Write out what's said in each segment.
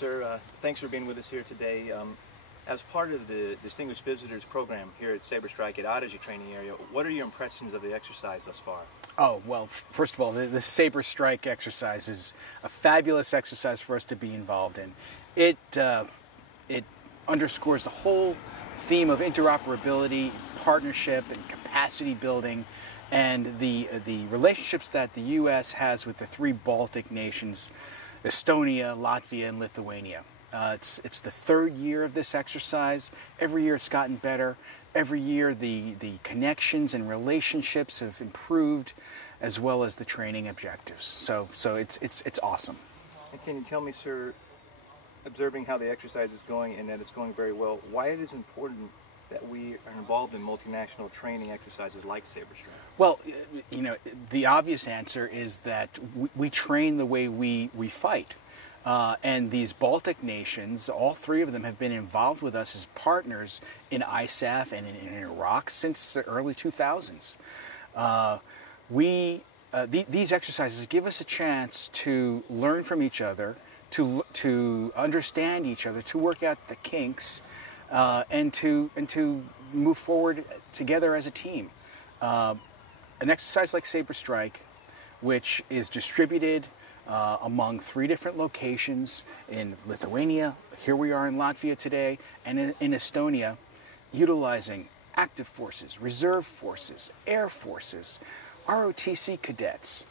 Sir, thanks for being with us here today. As part of the Distinguished Visitors Program here at Saber Strike at Odyssey Training Area, what are your impressions of the exercise thus far? Oh, well, first of all, the Saber Strike exercise is a fabulous exercise for us to be involved in. It underscores the whole theme of interoperability, partnership, and capacity building, and the relationships that the U.S. has with the three Baltic nations, Estonia, Latvia, and Lithuania. It's the third year of this exercise. Every year it's gotten better. Every year the connections and relationships have improved, as well as the training objectives. So it's awesome. And can you tell me, sir, observing how the exercise is going and that it's going very well, why it is important that we are involved in multinational training exercises like Saber Strike? Well, you know, the obvious answer is that we train the way we fight. And these Baltic nations, all three of them have been involved with us as partners in ISAF and in Iraq since the early 2000s. These exercises give us a chance to learn from each other, to understand each other, to work out the kinks, and to move forward together as a team. An exercise like Saber Strike, which is distributed among three different locations in Lithuania, here we are in Latvia today, and in Estonia, utilizing active forces, reserve forces, air forces, ROTC cadets,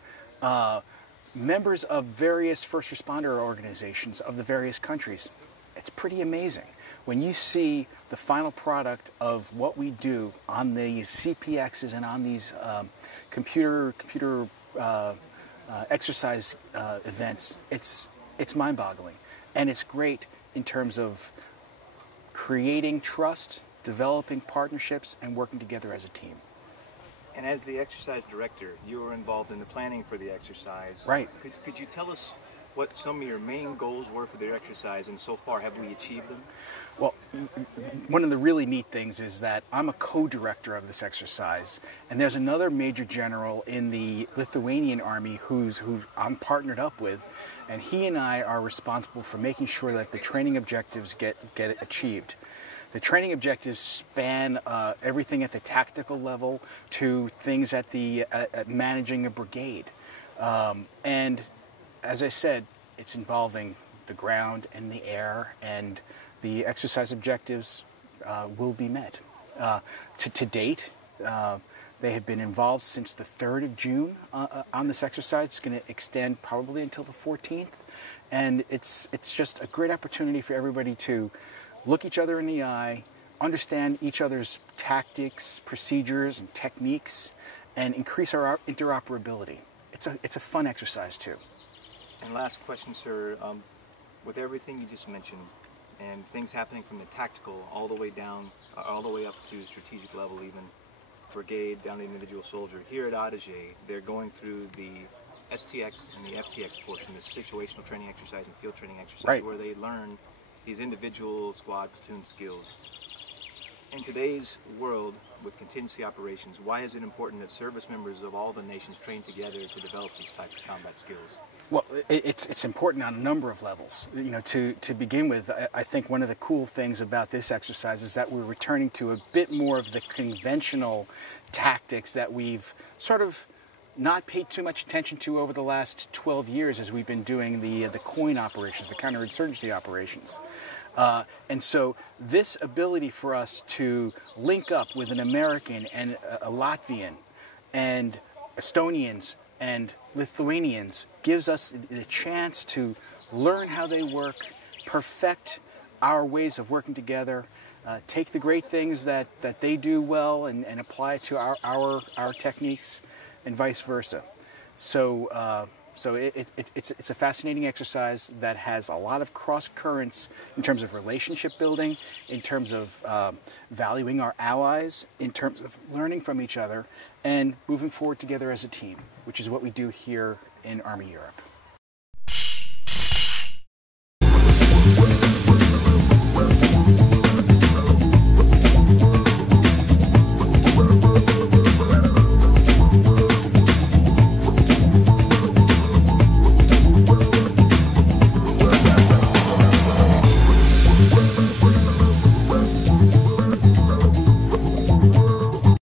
members of various first responder organizations of the various countries. It's pretty amazing. When you see the final product of what we do on these CPXs and on these computer exercise events, it's mind-boggling, and it's great in terms of creating trust, developing partnerships, and working together as a team. And as the exercise director, you were involved in the planning for the exercise. Right. Could you tell us what some of your main goals were for the exercise, and so far have we achieved them? Well, one of the really neat things is that I'm a co-director of this exercise, and there's another major general in the Lithuanian army who I'm partnered up with, and he and I are responsible for making sure that the training objectives get achieved. The training objectives span everything at the tactical level to things at managing a brigade, and as I said, it's involving the ground and the air, and the exercise objectives will be met. To date, they have been involved since the 3rd of June on this exercise. It's going to extend probably until the 14th, and it's just a great opportunity for everybody to look each other in the eye, understand each other's tactics, procedures, and techniques, and increase our interoperability. It's a fun exercise too. And last question, sir, with everything you just mentioned and things happening from the tactical all the way down, all the way up to strategic level, even brigade, down to the individual soldier, here at Odyssey, they're going through the STX and the FTX portion, the situational training exercise and field training exercise, right, where they learn these individual squad platoon skills. In today's world with contingency operations, why is it important that service members of all the nations train together to develop these types of combat skills? Well, it's important on a number of levels. You know, to begin with, I think one of the cool things about this exercise is that we're returning to a bit more of the conventional tactics that we've sort of not paid too much attention to over the last 12 years as we've been doing the COIN operations, the counterinsurgency operations. And so this ability for us to link up with an American and a Latvian and Estonians and Lithuanians gives us the chance to learn how they work, perfect our ways of working together, take the great things that they do well and apply it to our techniques, and vice versa. So it's a fascinating exercise that has a lot of cross currents in terms of relationship building, in terms of valuing our allies, in terms of learning from each other, and moving forward together as a team, which is what we do here in Army Europe.